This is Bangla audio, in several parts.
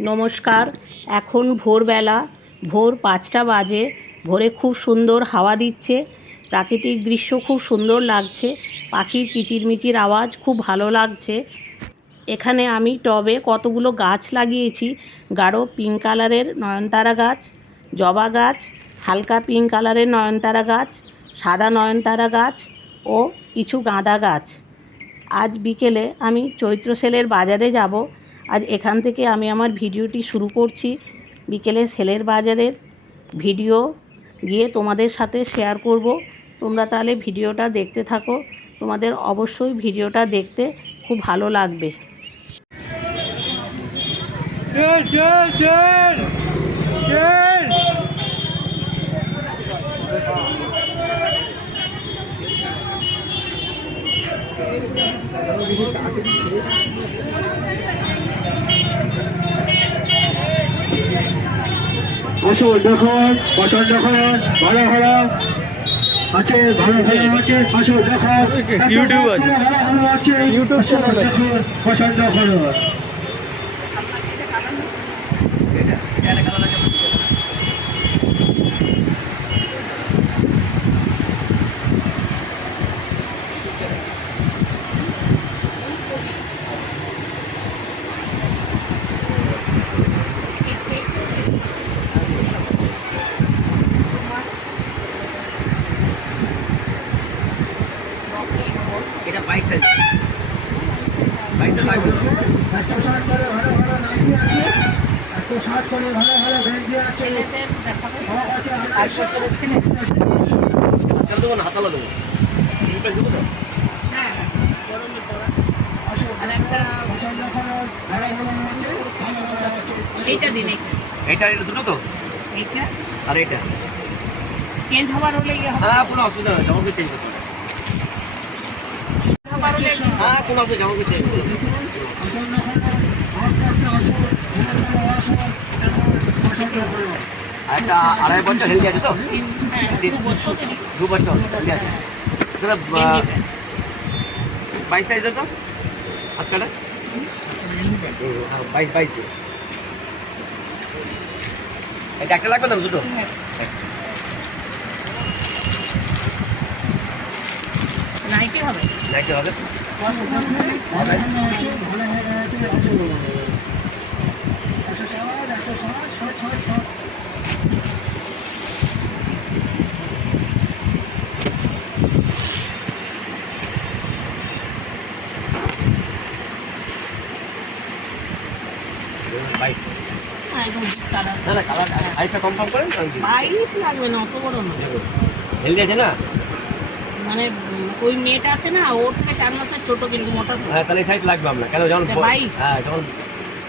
নমস্কার। এখন ভোরবেলা, ভোর পাঁচটা বাজে, ভোরে খুব সুন্দর হাওয়া দিচ্ছে, প্রাকৃতিক দৃশ্য খুব সুন্দর লাগছে, পাখির কিচিরমিচির আওয়াজ খুব ভালো লাগছে। এখানে আমি টবে কতগুলো গাছ লাগিয়েছি, গাঢ় পিঙ্ক কালারের নয়নতারা গাছ, জবা গাছ, হালকা পিঙ্ক কালারের নয়নতারা গাছ, সাদা নয়নতারা গাছ ও কিছু গাঁদা গাছ। আজ বিকেলে আমি চৈত্র সেলের বাজারে যাব আজ এখান থেকে আমি আমার ভিডিওটি শুরু করছি বিকেলে সেলের বাজারের ভিডিও গিয়ে তোমাদের সাথে শেয়ার করব। তোমরা তাহলে ভিডিওটা দেখতে থাকো। তোমাদের অবশ্যই ভিডিওটা দেখতে খুব ভালো লাগবে। চল চল আসুন দেখুন পছন্দ করুন ভালো ভালো আছে ভালো ভালো আছে আসুন দেখুন ইউটিউব আছে। ইউটিউব চ্যানেল আছে। দেখুন পছন্দ করুন এটা বাইশ সাইজ বাইশ সাইজ লাগবে একশো ষাট করে ভালো ভালো নাইটি আছে একশো ষাট করে ভালো ভালো ভেন্ডি আছে সব আছে আড়াইশো করে হাতাল দেবো না হাতালা এইটা এটা দুটো তো? এইটা। আর এইটা? চেঞ্জ হবার হলে হবে। হ্যাঁ কোনো অসুবিধা নেই জামাকে চেঞ্জ করতে হবে হবার হলে হ্যাঁ কোনো অসুবিধা জামাকে চেঞ্জ করতে হবে পছন্দ করুন আস্তে আস্তে আসুন ভালো আসুন পছন্দ করুন আর একটা আড়াই বছর হেলদি আছে তো? হ্যাঁ দু বছর হেলদি আছে। বাইশ সাইজ তো? হ্যাঁ বাইশ বাইশ। একটা লাগবে না দুটো নাইটি হবে যাইতে হবে ভালো ভালো আছে ভালো ভালো আছে আসুন একশো ষাট একশো ষাট ষাট ষাট ষাট বাইশ একদম কালার না না কালার আরেকটা কনফার্ম করেন বাইশ লাগবে না অত বড় না। হেলদি আছে না? মানে ওই মেয়েটা আছে না ওর থেকে চার মাসের ছোট কিন্তু মোটা। হ্যাঁ তাহলে সাইড লাগবে আপনার কেন যখন বাইশ? হ্যাঁ যখন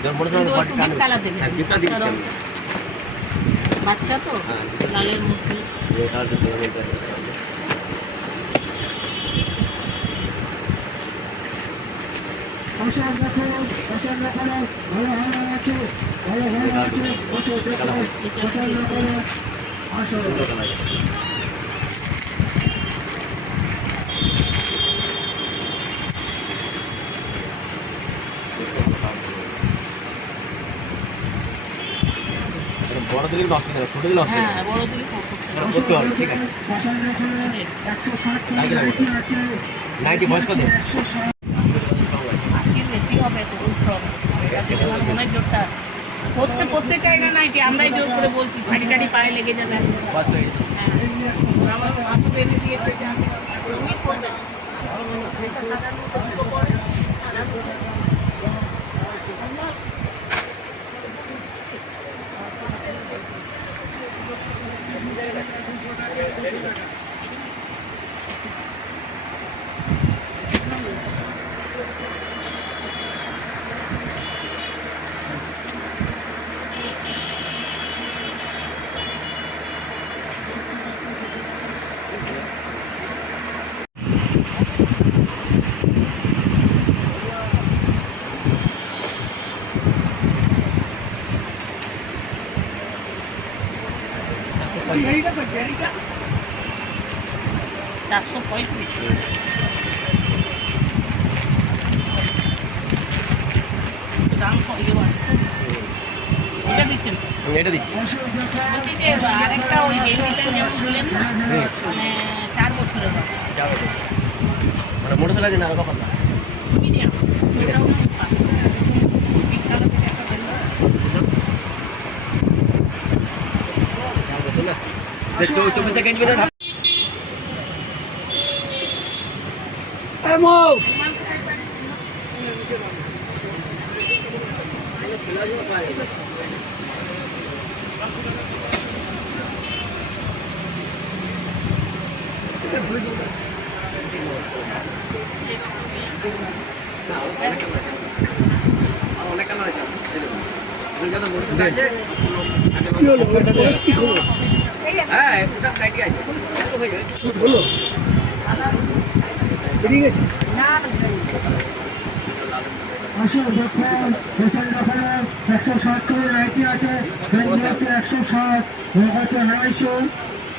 যখন হচ্ছে একটু deep colour দেবেন। হ্যাঁ দিচ্ছি আমি বাচ্চা তো হ্যাঁ লালের মধ্যে যে কালারটা তো বলতে আসুন দেখুন পছন্দ করুন ভালো ভালো আছে ভালো ভালো আছে আসুন দেখুন পছন্দ করুন আসুন বড় দিলে কিন্তু অসুবিধা নেই ছোট দিলে অসুবিধা হ্যাঁ বড় দিলে করতে নেই করতে হবে ঠিক আছে পছন্দ করুন একশো ষাট করে নাইটি লাগবে। নাইটি আছে। নাইটি বয়স কত? একশো ষাট আশির বেশি হবে তো বুঝতে হবে। আমার মনের জোরটা আছে। করতে করতে চাই না নাকি আমরাই জোর করে বলছি শাড়ি টাড়ি পায়ে লেগে যাবে। বয়স হয়ে হ্যাঁ। আমার আসু এনে দিয়েছে। যে আমি রঙিন চারশো পঁয়ত্রিশ। দাম কম ইয়ে আছে আমি এটা দিচ্ছি। বলছি যে আরেকটা ওই গেঞ্জিটা যেমন বললেন না মানে চার বছরের হবে যাও মানে মোটর চালা না আরও কখন মিডিয়াম ওটাও না পিঙ্ক কালার থেকে একটা বেরোলো। চব্বিশে বেঁধে থাক অনেক কালার আছে। কি হলো? হ্যাঁ একশো ষাট করে আছে একশো ষাট আছে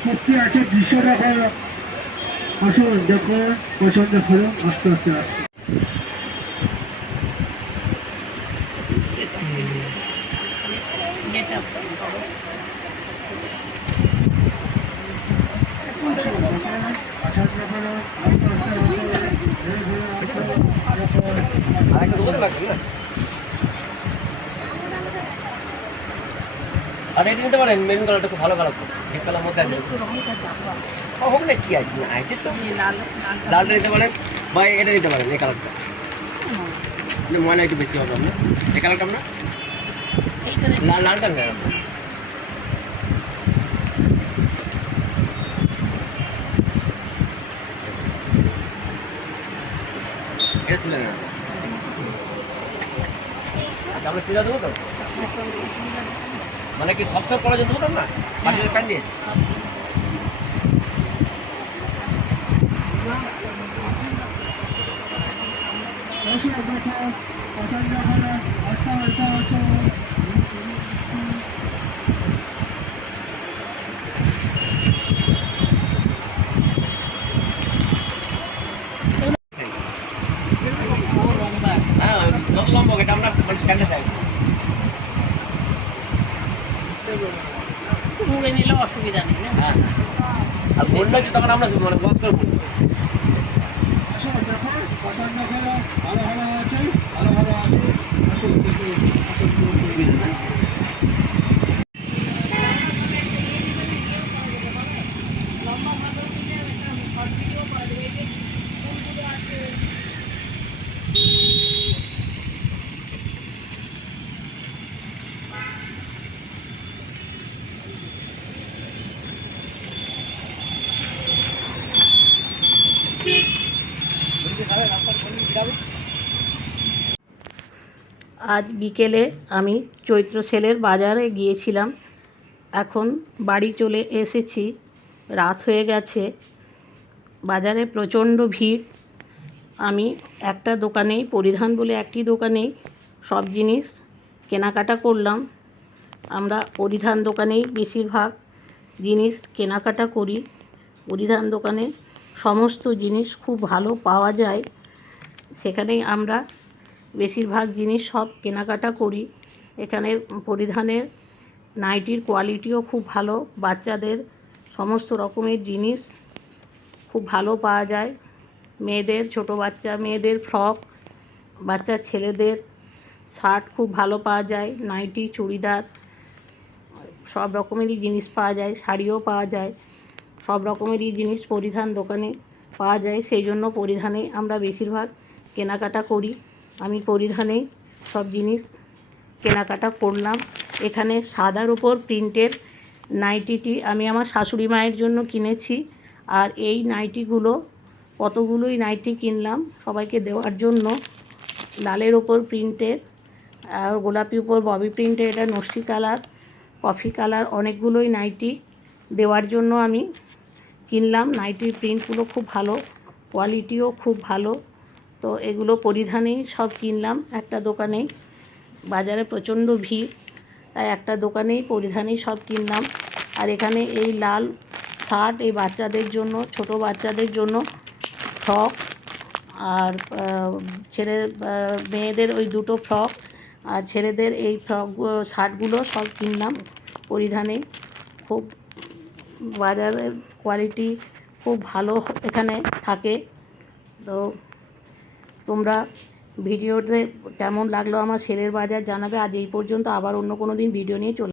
কুর্তি আছে আসুন দেখুন পছন্দ হলো আস্তে আস্তে আসুন যেটা পছন্দ হলো আস্তে আস্তে আসুন ধীরে ধীরে আসুন দেখুন আর একটা দোকানে লাগবে না? আর এটি নিতে পারেন মেরুন কালারটা খুব ভালো কালার এক কালার মধ্যে আছে। ও হোক না কি আছে? আছে তো। লালটা নিতে পারেন বা এটা নিতে পারেন এই কালারটা ময়লা একটু বেশি হবে আপনার। এই কালারটা আপনার? লাল লালটা আমরা চুলা দেবো তো মানে কি সব সব করার জন্য দেবো না পাটির প্যান দিয়ে আসুন দেখুন পছন্দ হলো আস্তে আস্তে আসুন ও লম্বা হ্যাঁ যত লম্বা হোক, এটা আমরা মানে স্ট্যান্ডে চাই মুড়ে নিলেও অসুবিধা নেই না হ্যাঁ বলল তখন আমরা মানে বাস করব ভালো ভালো আছে ভালো ভালো আছে আসুন দেখুন আসুন দেখুন আজ বিকেলে আমি চৈত্র সেলের বাজারে গিয়েছিলাম। এখন বাড়ি চলে এসেছি। রাত হয়ে গেছে। বাজারে প্রচণ্ড ভিড়। আমি একটা দোকানেই, পরিধান বলে একটি দোকানেই সব জিনিস কেনাকাটা করলাম। আমরা পরিধান দোকানেই বেশিরভাগ জিনিস কেনাকাটা করি। পরিধান দোকানে সমস্ত জিনিস খুব ভালো পাওয়া যায়। সেখানেই আমরা বেশিরভাগ জিনিস সব কেনাকাটা করি। এখানের পরিধানের নাইটির কোয়ালিটিও খুব ভালো, বাচ্চাদের সমস্ত রকমের জিনিস খুব ভালো পাওয়া যায়। মেয়েদের, ছোট বাচ্চা, মেয়েদের ফ্রক, বাচ্চা ছেলেদের শার্ট খুব ভালো পাওয়া যায়, নাইটি, চুড়িদার, সব রকমেরই জিনিস পাওয়া যায়, শাড়িও পাওয়া যায়, সব রকমেরই জিনিস পরিধান দোকানে পাওয়া যায়। সেই জন্য পরিধানে আমরা বেশিরভাগ কেনাকাটা করি। আমি পরিধানে সব জিনিস কেনাকাটা করলাম। এখানে সাদার উপর প্রিন্টের নাইটিটি আমি আমার শাশুড়ি মায়ের জন্য কিনেছি। আর এই নাইটিগুলো, কতগুলোই নাইটি কিনলাম সবাইকে দেওয়ার জন্য। লালের ওপর প্রিন্টের, আর গোলাপি উপর ববি প্রিন্টের, এটা নস্যি কালার, কফি কালার, অনেকগুলোই নাইটি দেওয়ার জন্য আমি কিনলাম। নাইটির প্রিন্টগুলো খুব ভালো, কোয়ালিটিও খুব ভালো। তো এগুলো পরিধানেই সব কিনলাম। একটা দোকানেই বাজারে প্রচণ্ড ভিড়, তাই একটা দোকানেই পরিধানেই সব কিনলাম। আর এখানে এই লাল শার্ট এই বাচ্চাদের জন্য, ছোট বাচ্চাদের জন্য ফ্রক আর ছেলে মেয়েদের ওই দুটো ফ্রক আর ছেলেদের এই ফ্রক, শার্টগুলো সব কিনলাম পরিধানে। খুব বাজারের কোয়ালিটি খুব ভালো এখানে থাকে। তো তোমরা ভিডিওতে কেমন লাগল আমার সেলের বাজার জানাবে। আজ এই পর্যন্ত, আবার অন্য কোনো দিন ভিডিও নিয়ে চলে